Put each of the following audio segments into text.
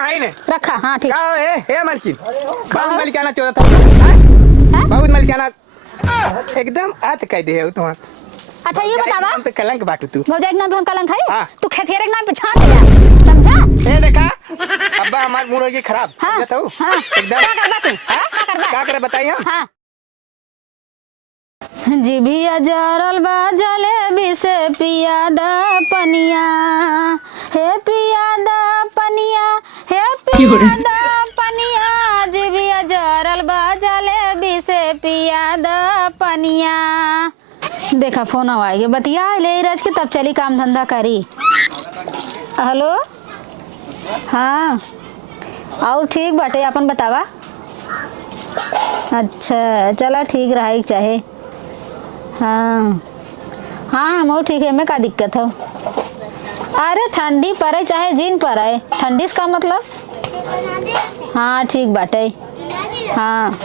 है ने रखा। हाँ ठीक ए मालकिन बहुत मलिकाना चोरा था बहुत मलिकाना एकदम आत कह दे हो तुम। अच्छा ये बतावा हम पे कलंक बाटू तू भौजाई के नाम पे हम कलंक है हाँ। तू खेतिहर के नाम पे छाट जा समझा। ए देखा अब्बा हमार मुंह ये खराब हाँ बताओ हाँ एकदम क्या करबा तू क्या करबा क्या करे बताइए हाँ। जिभिया जरल बा जलेबी से पिया दा पनिया हे पिया दा पनिया हे पिया दा पनिया जिभिया जरल बा जलेबी से पिया दा पनिया। देखा फोन आ गया बतिया ले रज के तब चली काम धंधा करी। हेलो हाँ और ठीक बाटे अपन बतावा। अच्छा चला ठीक रहा चाहे हाँ हाँ मैं ठीक है मैं का दिक्कत हो। अरे ठंडी पड़े चाहे जीन पड़े ठंडी का मतलब हाँ ठीक बाटे हाँ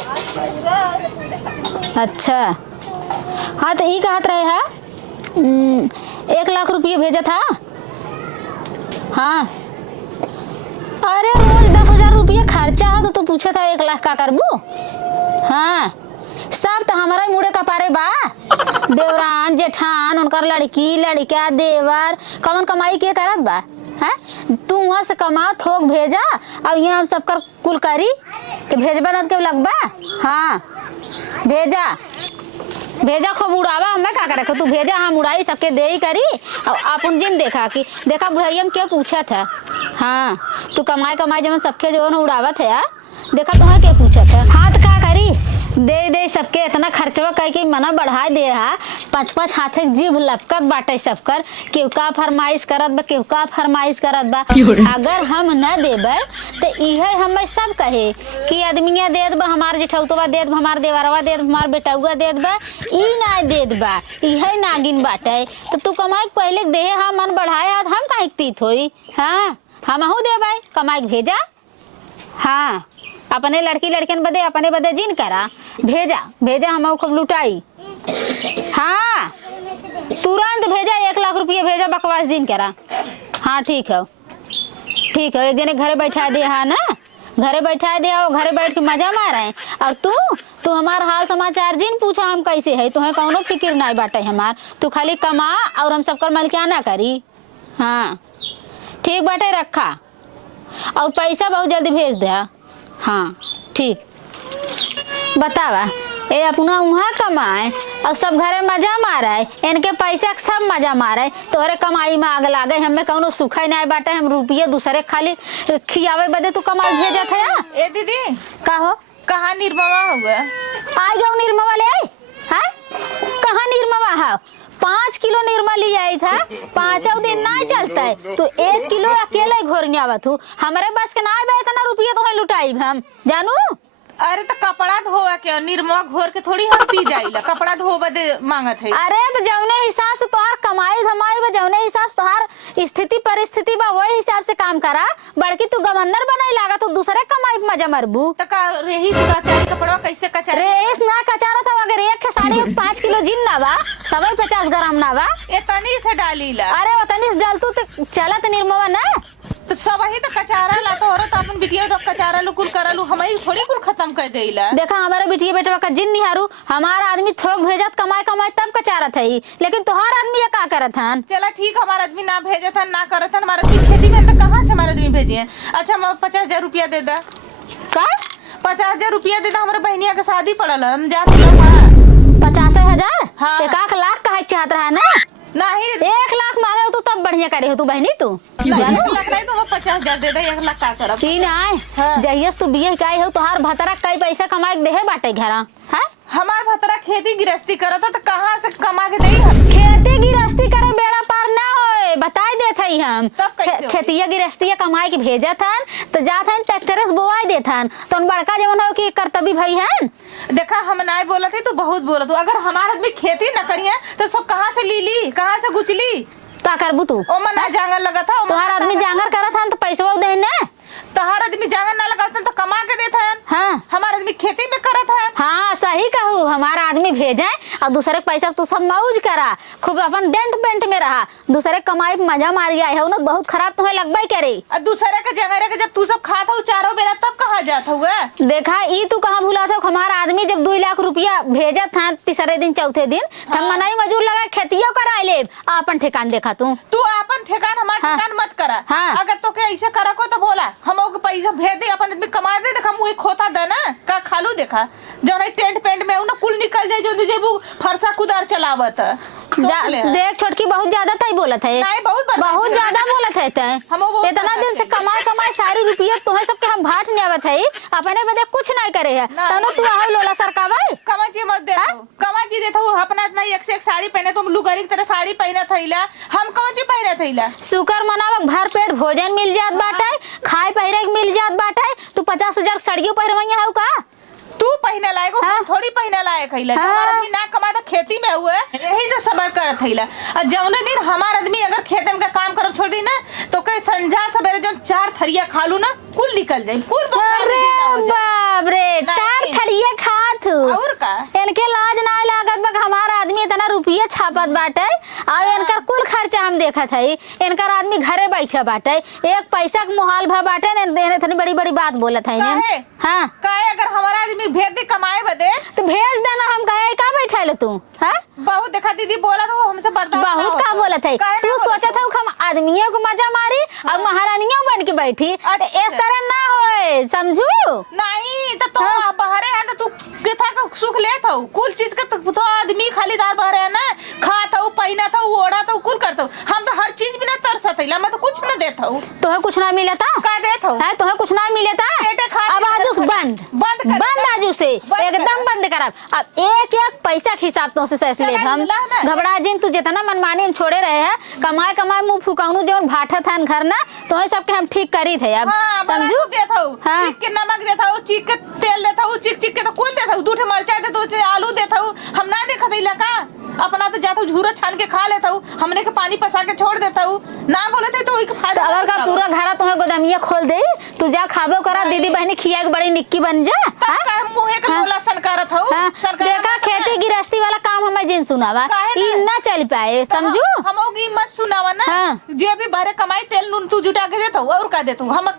अच्छा हाँ तो ये कहत रहे है 1 लाख रुपये भेजा था। हाँ अरे रोज 10,000 रुपये खर्चा हो तो पूछे था 1 लाख का करबू। हाँ सब तो हमारा मुड़े का पारे बा देवरान जेठान उनकर लड़की लड़का देवर कमन कमाई के करत बा है तू वहाँ से कमा थोक भेजा अब यहाँ हम सबकर कुल करी कि भेजबा न के लगबा। हाँ भेजा भेजा खूब उड़ावा हमें क्या करे तू भेजा हम उड़ाई सबके दे ही करी और अपन जिन देखा कि देखा बुढ़ैया में क्या पूछा था। हाँ तू कमाई कमाई जब सबके जो न उड़ावत है यार देखा तुम्हें क्या पूछा था। हाँ तो क्या करी दे दे सबके इतना खर्चवा कह के मना बढ़ा दे हा 5-5 हाथे जीभ लपकत बाटे सबकर केहू का फरमाइश करत बा केहू का फरमाइश करत बा। अगर हम न देबे तो इहे हमें सब कहे कि आदमिया देत बा हमार जेठौतवा देत बा हमार देवरवा देत बा हमार बेटौवा देत बा ई ना देत बा इहे नागिन बाटे। तो तू कमाई पहले दे हा मन बढ़ाए हम काहे तीत होई। हाँ हमहू देबै कमाई भेजा। हाँ अपने लड़की लड़कन बदे अपने बदे जिन करा भेजा भेजा हम खूब लुटाई। हाँ तुरंत भेजा 1 लाख रुपये भेजा बकवास जिन करा। हाँ ठीक है एक जने घरे बैठा दे। हाँ ना घरे बैठा दे और घरे बैठ के मजा मारे और तू हमार हाल समाचार जिन पूछा हम कैसे है तुम्हें कौनो फिक्र नहीं बाटे हमार तू खाली कमा और हम सबकर मलकियाना करी। हाँ ठीक बाटे रखा और पैसा बहुत जल्दी भेज दे। हाँ ठीक बतावा ए अपना वहाँ कमाए और सब घरे मजा मारे इनके पैसे सब मजा मारे तोहरे कमाई में आग लागे हमें कौनो सुखा नहीं बाटे हम रुपये दूसरे खाली खियावे बदे तू कमाई भेजा था। ए दीदी का हो कहाँ निर्मवा हुआ आ गया निर्मवा ले आई है कहाँ निर्मवा है 5 किलो निर्मा ले आई था 5 दिन नहीं चलता है तो 1 किलो अकेले घोरने आवत हूँ हमारे बस के ना इतना रुपया तो लुटाई हम जानू। अरे तो कपड़ा धोवा के निर्मा घोर के थोड़ी हम पी जाइला कपड़ा धोबा दे मांगत है। अरे तो जौने हिसाब से तोहार कमाई धमाई बा जौने हिसाब से तोहार स्थिति परिस्थिति बा वही हिसाब से काम करा बड़की तू गवर्नर बनाई लागा तू दूसरे कमाई पे मजा मरबू। तो का रेही कचारी कपड़ा कैसे कचारी रेस ना कचारा था अगर एक के साड़ी 5 किलो जिन ना बा सवाई 50 ग्राम ना बा ए तनी से डालीला। अरे वो तनी डालतू तो चलत निर्मवा ना तो सब ही तो कचारा ला तो औरत अपन बिटिया तो कचारा लो कुल करालू हमारी थोड़ी कुल खत्म कर देला। देखा हमारे बिटिया बेटवा का जिन निहारू हमारा आदमी थोक भेजत कमाई कमाई तब कचारत है लेकिन तोहार आदमी ये का करत हन। चला ठीक हमारा आदमी ना भेजत हन ना करत हन हमारा खेती में तो कहाँ से हमारा आदमी भेजिए। अच्छा मैं 50,000 रुपया दे दा का 50,000 रुपया दे दा हमारे बहनिया के शादी पड़ल हम जा 50,000 हाँ 1 लाख कहे चाहत रहा ना नहीं 1 लाख मांगे तू तब बढ़िया करे हो तू बहनी तू 1 लाख नहीं तो 50,000 दे दे 1 लाख का करब तीन आए हाँ। जहियस तू बिये काई हो तोहार भतरा कई पैसा कमाई के देहे बाटे घरा है हमार भतरा खेती गृहस्थी करता तो कहाँ से कमा के देई हम खेती गृहस्थी करे बेड़ा पार ना होए बताई देत हई हम तब कैसे होई? खेतिया गृहस्थी कमाई के भेजत हन तो जात हन ट्रैक्टर से बोवाई देत हन तो बड़का जवन हो कि कर्तव्य भई हन। देखा हम नाय बोलत है तो बहुत बोलत हो अगर हमार आदमी खेती न करिए तो सब कहाँ से लीली कहाँ से गुचली का करबू तू ओमन ना जांगर लगा था तोहार आदमी जांगर करत हन तो पैसा दे ना तोहार आदमी जांगर ना लगा तो कमा के देत हन हाँ हमार आदमी खेती में करत है। हाँ सही कहू हमारा आदमी भेजे और दूसरे के पैसा तू सब मौज करा, खूब अपन डेंट पेंट में रहा, दूसरे कमाई पे मजा मार गया है, उन्हें बहुत खराब तुम्हें लगवाई करे। और दूसरे के जगह रह के जब तू सब खात हो चारों बेला तब कहाँ जात हुआ? देखा ई तू कहाँ भूला था, हमारा आदमी जब 2 लाख रुपया भेजा था तीसरे दिन चौथे दिन हम मनाई मजूर लगा खेतियों करा ले अपन ठिकान देखा तू अपन ठेकान हमारा हाँ। ठेकान मत करा। हाँ। अगर तो के ऐसे करा को तो बोला हम पैसा भेज दे अपन आदमी कमा दे, देखा मुँह खोता दे ना का खालू देखा जो है टेंट पेंट में उन्हें कुल निकल जाए जो जेबू फरसा कुदार चलावत देख छोटकी बहुत ज्यादा तय बोलत है, बहुत ज्यादा बोलत है तय। इतना दिन से कमाए सारी रुपया तुम्हें सबके हम भाट नहीं आवत है, अपने बदे कुछ नहीं करे है तनो तू आओ लोला सरकावा कमाची मत दे कमाची देता हूँ अपना इतना एक से एक साड़ी पहने तुम लुगारी की तरह साड़ी पहना थईला हम कमाची पहना थईला। शुक्र मनावक भर पेट भोजन मिल जात बाटे, खाए पहिरे मिल जात बाटे, तू 50,000 साड़ियों पहिरवैया है का? तू पहने लायक हाँ? थोड़ी पहने लायक है हाँ? आदमी ना कमाता खेती में हुआ यही से सबर करत है। और जौने दिन हमार आदमी अगर खेत में का काम करब छोड़ दी ना तो कई संझा सवेरे जो 4 थरिया खालू ना कुल निकल जाए कुल बाप रे 4 थरिया खात और का इनके लाज ना लागत बा हमारा आदमी इतना रुपया छापत बाटे और इनकर कुल खर्चा हम देखत है, इनकर आदमी घरे बैठे बाटे, एक पैसा के मोहाल भा बाटे ने इतनी बड़ी बड़ी बात बोलत है। हाँ काहे अगर हमारा आदमी भेज दे कमाए बदे तो भेज देना, हम कहे का बैठा ले तू? हाँ बहुत देखा दीदी बोला तो हमसे बर्दाश्त बहुत का बोलत है, तू सोचा था हम आदमियों को मजा मारी अब महारानियों बन के बैठी, इस तरह ना होए समझू नहीं तो बहरे है तो तू किथा का सुख लेत हो कुल चीज का तो आदमी खाली दार बहरे है ना खात हो पहना था ओढ़ा था कुल करता हम तो हर चीज बिना तरसत है मैं तो कुछ न देता हूँ। तुम्हें कुछ ना मिले था का देत हो है तुम्हें कुछ ना मिले था अब आजू बंद आजू से एकदम बंद करा, अब एक एक पैसा के हिसाब तो से ले हम घबरा जिन तू जितना मनमानी छोड़े रहे हैं कमाए मुंह फुकाउनु देवन भाठा था घर ना तो सबके हम ठीक करी थे अब समझू देता हूँ चीक के नमक देता हूँ चीक के तेल देता हूँ चीक के तो कुल देता हूँ दूठे मरचा देता हूँ आलू देता हूँ हम ना देखा था का अपना तो जाता हूँ झूरा छान के खा लेता हूँ हमने के पानी पसा के छोड़ देता हूँ ना बोले थे तो अगर का पूरा घर तुम्हें गोदामिया खोल दे तू जा खाबो करा दीदी बहनी खिया के बड़ी निक्की बन जा मुँह के बोला सरकारत हूँ देखा खेती गृहस्थी वाला काम हमें जिन सुनावा ई ना चल पाए समझू हम मत सुनावा ना जे भी बारे कमाई तेल नून तू जुटा के देता हूँ और का देता हूँ हम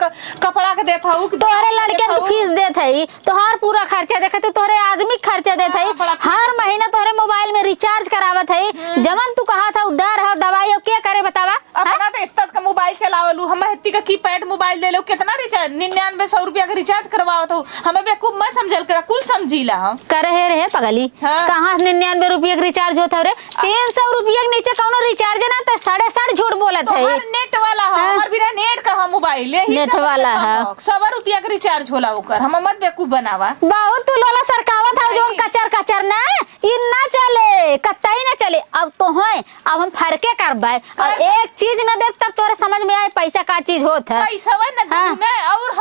कपड़ा के देता हूँ तोहरे लड़के को फीस देत है तोहर पूरा खर्चा देखत तोहरे आदमी खर्चा देत है हर महीना तोहरे मोबाइल में रिचार्ज करावत है जमन तू कहा था उधार है दवाई क्या करे बतावा अपना तो इतना का मोबाइल चलावलू हम हेती का कीपैड मोबाइल ले लो कितना रिचार्ज 99-100 रुपया का रिचार्ज करवावत हूँ हमें बेवकूफ मत समझल करा कुल समझीला हम करे रहे पगली कहाँ 99 रुपया का रिचार्ज होता है 300 रुपया के नीचे कौनो रिचार्ज ना तो 6.5 झूठ बोलत है नेट वाला हमार बिना नेट का मोबाइल नेट वाला है 100 रुपया का रिचार्ज होला ओकर हम मत बेवकूफ बनावा बहुत तू लोला सरकावत है जो कचर ना इ ना चले कतई ना चले अब तो है अब हम फरके करबे और एक चीज न देख तब तोरे समझ में आए पैसा का चीज होत है पैसा न और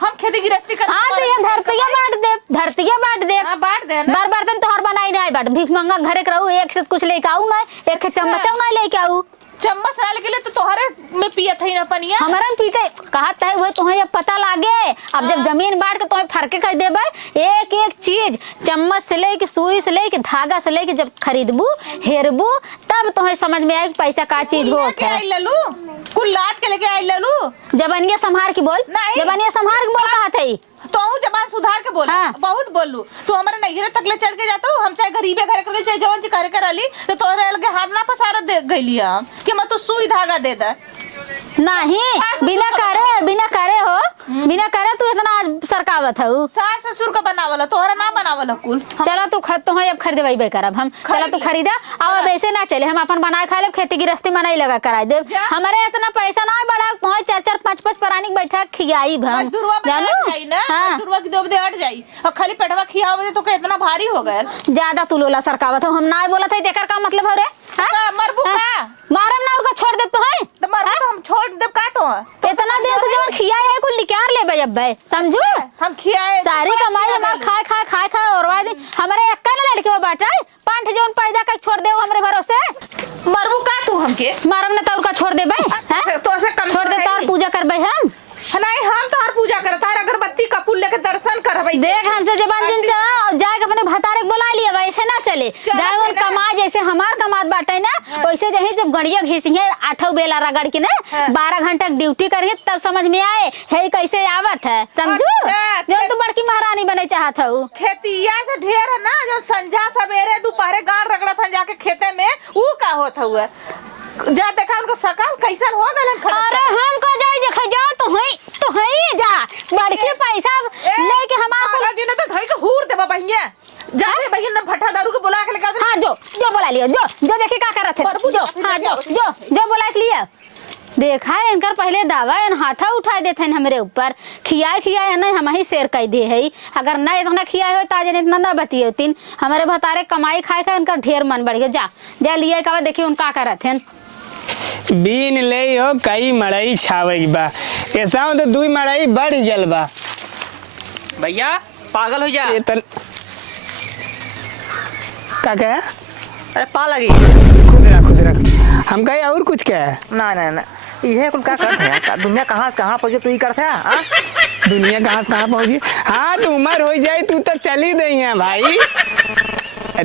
हम खेती गृहस्थी कर हां तो ये धरतिया बांट दे बार बर्तन तो हर बनाई नहीं बांट भीख मंगा घरे रहू एक से कुछ लेके आऊ ना एक चम्मच ना लेके आऊ चम्मच डाल के लिए तो तोहरे में पियत है ना पनिया हमारा पीते कहत है वो तुम्हें अब पता लागे अब जब जमीन बांट के तुम्हें फरके कर देबे एक एक चीज चम्मच से लेके सुई से लेके धागा से लेके जब खरीदबू हेरबू तब तुम्हें समझ में आएगी पैसा का चीज होत है ललू कुल लाट के लेके आई ललू जबनिया संभार के बोल जबनिया संभार के बोल कहत है तो हूँ जबान सुधार के बोला बहुत बोलू तू हमारे नैहरे तक ले चढ़ के जाता हूँ हम चाहे गरीबे घर कर चाहे जवन करे कराली तो तोहरे लगे हाथ ना पसार दे गईली हम कि मैं तो सुई धागा दे दे नहीं बिना करे हो बिना करे तू इतना सरकावत है सास ससुर का बनावला तोहरा ना बनावला कुल चला तू तो है अब खरीदवाई करब हम चला तू खरीदा अब ऐसे ना चले हम अपन बनाए खा ले खेती गृहस्थी मनाई लगा कराई दे हमारे इतना पैसा ना बढ़ा तो 4-5 प्राणी बैठा खियाई हम जानू की दो दे अट जाई और खाली पेटवा खियावे तो इतना भारी हो गया ज्यादा तू लोला सरकावत हम ना बोलत है देकर का मतलब हो रे मरबू का मारम ना उनका छोड़ दे तो है तो मरबू तो हम छोड़ दे का तो इतना दिन से जब खियाए है कुल निकाल ले भाई अब भाई समझू हम खियाए सारी कमाई हम खाए और वादे हमारे अक्का ने लड़के वो बाटा पांठ जोन पैदा कर छोड़ दे हमरे भरोसे मरबू का तू हमके मारम ना तो उनका छोड़ दे भाई तो से कम छोड़ दे तो पूजा करबे हम नहीं हम तो हर पूजा करता है अगरबत्ती कपूर लेके दर्शन करबे देख हमसे जबान जिन चला जाके अपने भतारे बुला लिया वैसे ना चले जाए वो कमा जैसे हमार कमात बाटे ना वैसे जही जब गड़िया घिसिए 8 बेला रगड़ के ना 12 घंटा ड्यूटी करिए तब समझ में आए है कैसे आवत है समझू जो तू बड़की महारानी बने चाहत हूँ। खेतिया से ढेर है ना जो संझा सवेरे दोपहरे गाड़ रगड़ा था जाके खेते में वो का होत हुआ जा देखा उनको सकल कैसन हो गलन खड़ा। अरे हम को जाई देखे जा तो है जा बड़की पैसा लेके हमार को जी ने तो धई के हूर देबा बहिया जाके बहिन ने भट्टा दारू के बुला के लेके हां जो बुला लियो जो देखे का करत है जो हां जो बुला के लिया देखा है इनकर पहले दावा इन हाथा उठा देते हैं हमरे ऊपर खियाए नहीं हम ही शेर कह दे है अगर ना इतना खियाए हो ताजे इतना ना बतियतीन हमारे भतारे कमाई खाए का इनका ढेर मन बढ़ गया जा लिया का देखिए उनका करत हैं बीन ले हो कई मड़ई छावई बा ऐसा हो तो दुई मड़ई बढ़ गल बा भैया पागल हो जा का कहे अरे पा लगी खुश रख हम कहे और कुछ कहे ना ये कुल का करत है दुनिया कहां से कहां पहुंचे तू ही करत है दुनिया कहां से कहां पहुंची हाँ तो उम्र हो जाए तू तो चली दई है भाई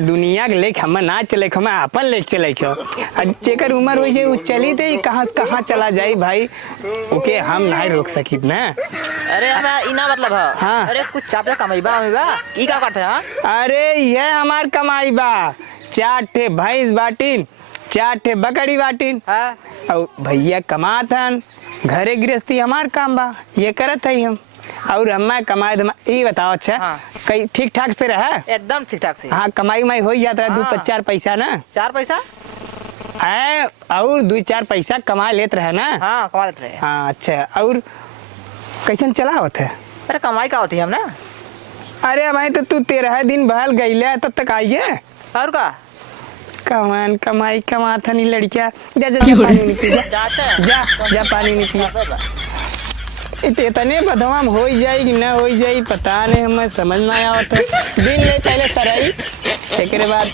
दुनिया के लेख हम ना चले हम अपन लेख चले जेकर उम्र हो जाए वो चली दे कहां से कहां चला जाए भाई ओके हम नहीं रोक सकी ना। अरे इना मतलब है हाँ। अरे कुछ चापे कमाईबा ई का करते हैं अरे ये हमार कमाई बा 4 ठे भैंस बाटीन 4 ठे बकरी बाटीन हाँ। और भैया कमात हन घरे गृहस्थी हमार काम बा ये करत है हम और हम कमाए ये बताओ अच्छा हाँ। कई ठीक ठाक से रहा एकदम ठीक ठाक से हाँ कमाई उमाई हो जाता है हाँ। 2-4 पैसा ना 4 पैसा है और 2-4 पैसा कमा लेते रहे ना हाँ कमा लेते रहे हाँ अच्छा और कैसन चला होता है अरे कमाई का होती है हम ना अरे भाई तो तू 13 दिन बहल गईले तब तक आइए और का कमान कमाई कमाता नहीं लड़किया जा पानी नहीं पी जा पानी नहीं पिया इतने बदमाम हो जाए कि ना हो जाए पता नहीं हमें समझ ना आवत है दिन ले पहले सराई एक बाद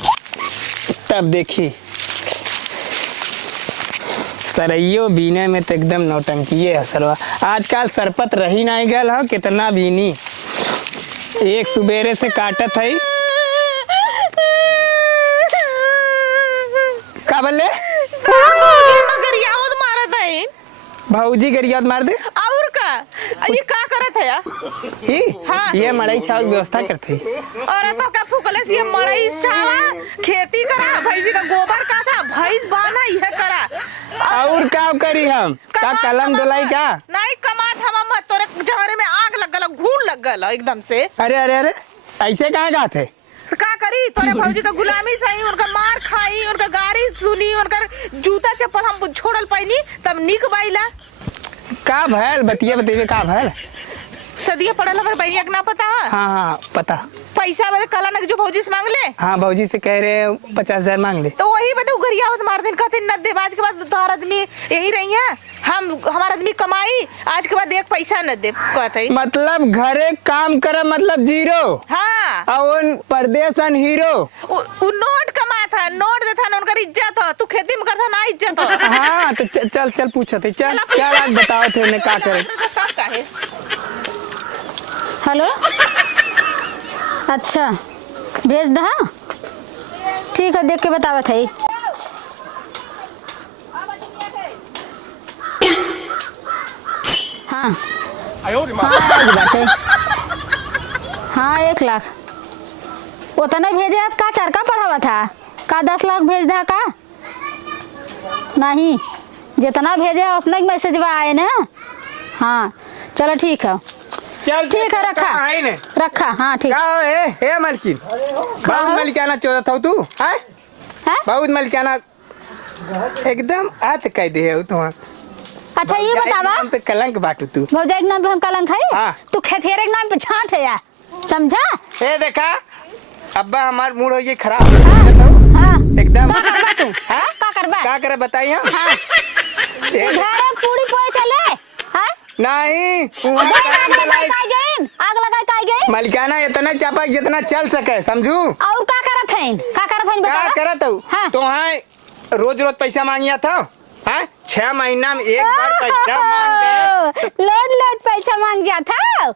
तब देखी सरइयो बीने में तो एकदम नौटंकी है सरवा आजकल सरपत रही नहीं गल हो कितना बीनी एक सुबेरे से काटत है का बल्ले भाऊजी गरियात मार दे और का ये का करत है ही हाँ। ये मड़ई छाव व्यवस्था करते और तो का फुकले से मड़ई छावा खेती करा भैंसी का गोबर काचा भैंस बाना यह करा और का करी हम का कलम डोलाई का नहीं कमात हम मत तोरे जहरे में आग लग गल घून लग गल एकदम से अरे ऐसे कहाँ गात है का करी तोरे भौजी का गुलामी सही उनका मार खाई उनका गाड़ी सुनी उनका जूता चप्पल हम छोड़ल पाईनी तब निक बाइला का भैल बतिया बतेबे का भैल सदिया पड़ल हमर बहनिया के ना पता है हाँ पता पैसा बदे कला न जो भौजी से मांग ले हाँ भौजी से कह रहे 50,000 मांग ले तो वही बदे उगरिया होत मार दिन कहते न दे आज के बाद तोहर आदमी यही रही है हम हमार आदमी कमाई आज के बाद एक पैसा न दे कहते मतलब घरे काम करे मतलब जीरो हाँ और परदेसन हीरो उ नोट कमा था नोट देता न उनका इज्जत हो तू खेती में करता ना इज्जत हो हाँ तो चल पूछते चल आज बताओ थे उन्हें का करे हेलो अच्छा भेज दा ठीक है देख के बतावत है हाँ हाँ 1 लाख उतना भेजे का चरका पढ़ावा था का 10 लाख भेज दा का नहीं जितना भेजे उतना ही मैसेज आए ना हाँ चलो ठीक है चल ठीक है रखा हाँ ठीक है मलकिन बहुत मलिकाना चौदह था तू है बहुत मलिकाना एकदम आत कह दे तू अच्छा ये बतावा नाम पे कलंक बाटू तू भौजाई के नाम पे हम कलंक है हाँ। तू खेतेरे के नाम पे छांट है यार समझा ए देखा अब्बा हमार मूड हो ये खराब हाँ एकदम का करबा तू हाँ? का करबा का करे बताइए हाँ घर पूरी पोए चले हाँ नहीं आग लगा काई गई मलिकाना इतना चापा जितना चल सके समझू और का करत है क्या करत हूँ हाँ। तो हाँ रोज पैसा मांगिया था हाँ 6 महीना में एक बार पैसा मांग दे। लोड पैसा मांग जाता।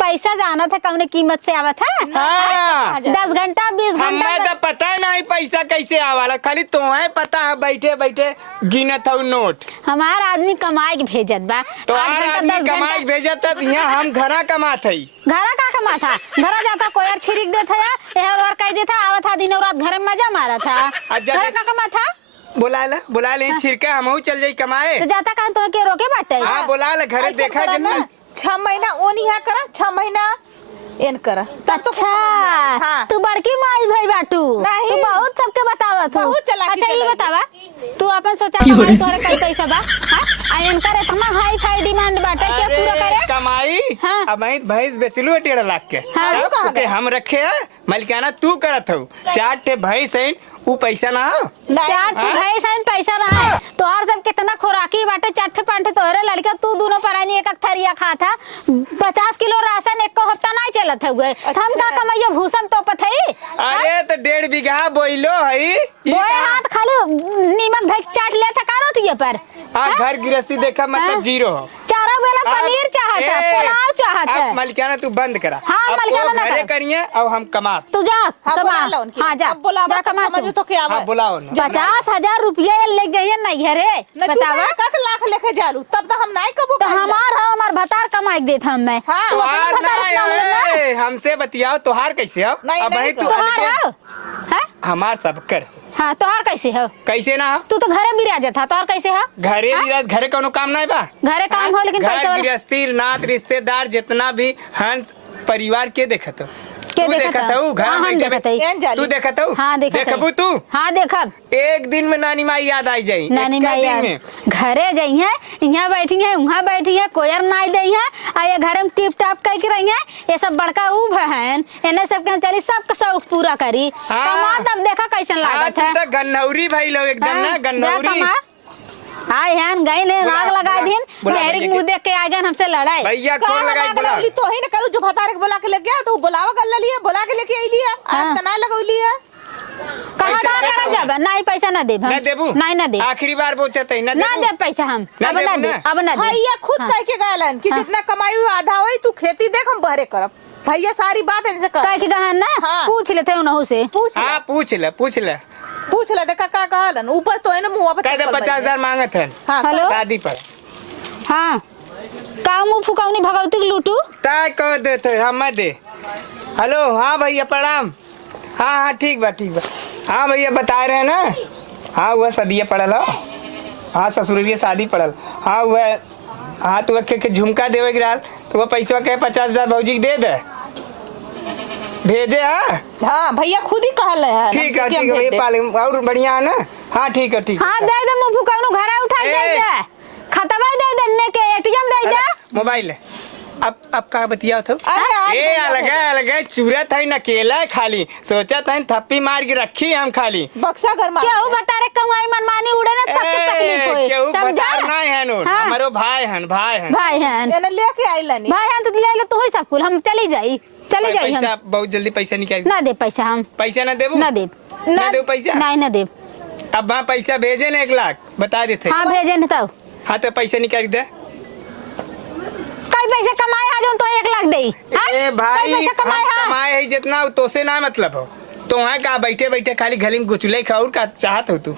पैसा जाना था कौन कीमत से आवा था। हाँ 10 घंटा 20 हमें घंटा तो पता नहीं पैसा कैसे आवाला, खाली तुम्हें पता है बैठे बैठे गिनत हो नोट। हमार आदमी कमाई के भेजत बा। तो 8 हर घंटा, आदमी 10 कमाई घंटा। भेजत है, यहाँ हम घरा कमात है। घरा का कमा था, घरा जाता कोयर छिड़क देता या और कह देता आवा था दिन रात घर में मजा मारा था। अच्छा, घरा का कमा था। बुला ले छिड़का हम चल जाई कमाए। तो जाता कहाँ तो के रोके बाटे। हाँ बुला ले घरे ऐसा देखा करा जन्ना। ना, 6 महीना ओन यहाँ करा, 6 महीना एन करा। तब तो अच्छा हाँ। तू बड़की माई भाई बाटू। नहीं। तू बहुत सबके बतावा तू। बहुत चालाकी अच्छा ये चलावी। बतावा तू अपन सोचा कमाई तोहरे कई पैसा बा। हां आयन करे इतना हाई फाई डिमांड बाटे के पूरा अरे करे। कमाई हाँ। अब मैं भैंस बेचलू 1.5 लाख के। हाँ। अब कहाँ ओके गया? हम रखे है मलिकाना तू करत हो 4 ठे भैंस है ऊ पैसा ना हो। चार हाँ? भाई साइन पैसा रहा है तो और सब कितना खोराकी बाटे चाटे पांटे तोहरे लड़का तू दोनों परानी एक थरिया खा था 50 किलो राशन एक को हफ्ता नहीं चलत हुए हम का कमाइयो भूसम तो पथई। अरे तो 1.5 बीघा बोइलो है वो हाथ खाली नीमक धक चाट ले था कारोटिए पर। हाँ घर गृहस्थी देखा मतलब हाँ? जीरो हो। चारों बेला पनीर अब- चाहता ए, पुलाव चाहता अब मलिकाना तू बंद करा। हाँ, अब मलिकाना वो ना घरे करो। करिए अब हम कमा। तू जा हाँ, कमा। बुला लो उनकी। हाँ जा अब बुलावा जा तब कमा समझो तू। तो क्या हाँ आवा। बुलाओ ना। 50,000 रुपया ले गई नहीं घरे बतावा। कक लाख लेके जालू तब तो हम नहीं कबू तो हमार भतार कमाई देत हम मैं। हाँ, तू अपना तुहार भतार से मांग लेना। ना है, हमसे बतियाओ तुहार कैसे हो। नहीं, अब नहीं, भाई तू तोहार अलगे- हो हैं? हमार सब कर हाँ तोहार कैसे हो। कैसे ना हो। तू तो घरे भी राजा था तोहार कैसे हो। घरे हाँ? भी रह- घरे कोनो काम नहीं बा। घरे काम हो लेकिन पैसा घर वाला गृहस्थी नात रिश्तेदार जितना भी हन परिवार के देखत हो। के तू देखत देखत हो? हो घर हाँ, हम बैठे देखत हई। एन जाली। तू देखत हो। हाँ देखत हई। देखबू तू हाँ देखब। एक दिन में नानी माई याद आई जाई। नानी एक माई दिन यार में। घरे जाई है यहाँ बैठी है वहाँ बैठी है कोयर नाई दई है आ ये घर में टिप टाप कह के रही है ये सब बड़का ऊ बहन इन्हें सब के चली सबका शौक पूरा करी। हाँ। कमा तब देखा कैसन हाँ, लागत तू है। तो गन्नौरी भाई लोग एकदम हाँ, ना जा गन्नौरी। कमा। आए हैं गई ने बुला, नाग लगा बुला, दिन बुला मेहरी भैया मुंह के। देख के आ गए हमसे लड़ाई। भैया का कौन लगा बुला। लगौली तो ही ना करू जो भतारे के बुला के ले गया तो बुलावा कर लिया बुला के लेके आईली है हाँ। आज तना लगौली है। कहाँ पैसा जा देबो? रहा जब नहीं पैसा ना देब हम। ना देबू नहीं ना देब आखिरी बार पूछत है ना ना देबू देब पैसा हम ना अब ना देबू दे ना? अब ना दे। भैया खुद हाँ। कह के गलन कि हाँ। जितना कमाई हुई आधा होई तू खेती देख हम बहरे करब। भैया सारी बात इनसे कर कह के गहन ना हाँ। पूछ लेते उनहु से। पूछ ले हाँ पूछ ले पूछ ले देखा का कहलन ऊपर तो है ना मुंह पे कह दे चप्पल 50,000 मांगत है हाँ हेलो शादी पर। हाँ का मुँह फुकावनी भगवती के लूटू। ताय कह देते हम दे। हेलो हाँ भैया प्रणाम। हाँ हाँ ठीक बा। हाँ भैया बता रहे हैं ना। हाँ वह सदिया पड़ल हो। हाँ ससुरिया शादी पड़ल। हाँ वह हाँ तू के झुमका देवे गिराल तो वह पैसा कहे 50,000 भौजी के दे दे भेजे। हाँ हाँ भैया खुद ही कहल है ठीक है भैया पाले और बढ़िया है ना। हाँ ठीक है ठीक हाँ दे दे मुँह फुकावनु घर उठा ए। दे दे खतबा दे देने के एटीएम दे दे। मोबाइल है अब का बतिया था। अरे आज ए भैया अलग है। अलग चूरा था न केला खाली सोचा था थप्पी मार के रखी हम खाली। बक्सा घर में क्या बता रे कमाई मनमानी उड़े ना सबके तकलीफ होए केहू समझा। बता नहीं है नोर हाँ। हमारो भाई हन भाई हैं एने लेके आइलनी भाई हैं तो ले लो तो ही सब कुल हम चली जाई हम पैसा बहुत जल्दी पैसा निकाल ना दे पैसा हम पैसा ना देबू ना दे ना देबू पैसा। नहीं ना दे। अब वहाँ पैसा भेजे ना 1 लाख बता देते। हाँ भेजे न तो हाँ तो पैसा निकाल दे। कई पैसे कमाए आ जाऊं तो 1 लाख दे। ए भाई पैसे हम कमाए हाँ कमाए है जितना तो से ना मतलब हो तो वहाँ का बैठे बैठे खाली गली में गुचले खाऊर का चाहत हो तू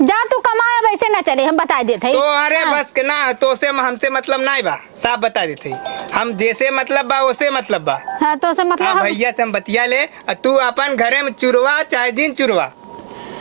जा तू कमाया वैसे ना चले हम बता देते तो अरे बस के ना तो से हमसे मतलब नहीं बा साफ बता देते हम जैसे मतलब बा वैसे मतलब बा। हाँ तो से मतलब हाँ हम भैया से हम बतिया ले और तू अपन घरे में चुरवा चाहे दिन चुरवा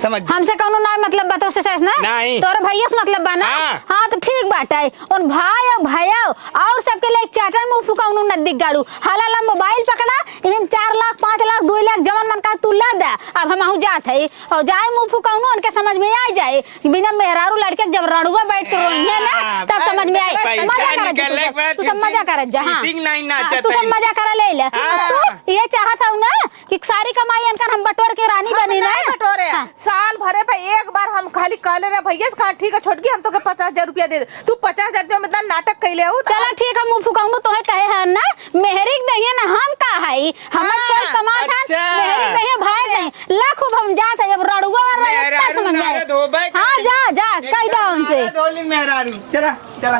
समझ। हमसे कौनो ना मतलब बताओ से सच ना नहीं। तोरा भैया से मतलब बा ना। हाँ। हाँ तो ठीक बात है और भाई और भैया और सबके लिए चाटर मुंह फुकाउनु नदी गाड़ू हालाला मोबाइल पकड़ा इनमें 4 लाख 5 लाख 2 लाख जवन मन का तू ला दे अब हम आहू जात है और जाए मुंह फुकाउनु उनके समझ में आ जाए बिना मेहरारू लड़के जब रड़ुआ बैठ के रोई है ना तब समझ में आए मजा कर तू सब मजा कर जा। हाँ तू सब मजा कर ले ले तू ये चाहत हूं ना कि सारी कमाई अनकर हम बटोर के रानी बनी ना बटोरे हाँ। साल भरे पे एक बार हम खाली कहले रे भैया से कहा ठीक है छोटकी हम तो के 50,000 रुपया दे दे तू 50,000 रुपया में इतना नाटक कैले हो चला ठीक है मुंह फुकाउनु तो है कहे है ना मेहरी दहिए ना हम का है हमर हाँ, चल कमा था अच्छा। मेहरी दहिए भाई नहीं लाखों हम जात है जब रड़ुआ और मेहरारू समझ में नारद होबै हाँ कहीं। जा जा कह दो उनसे जा चला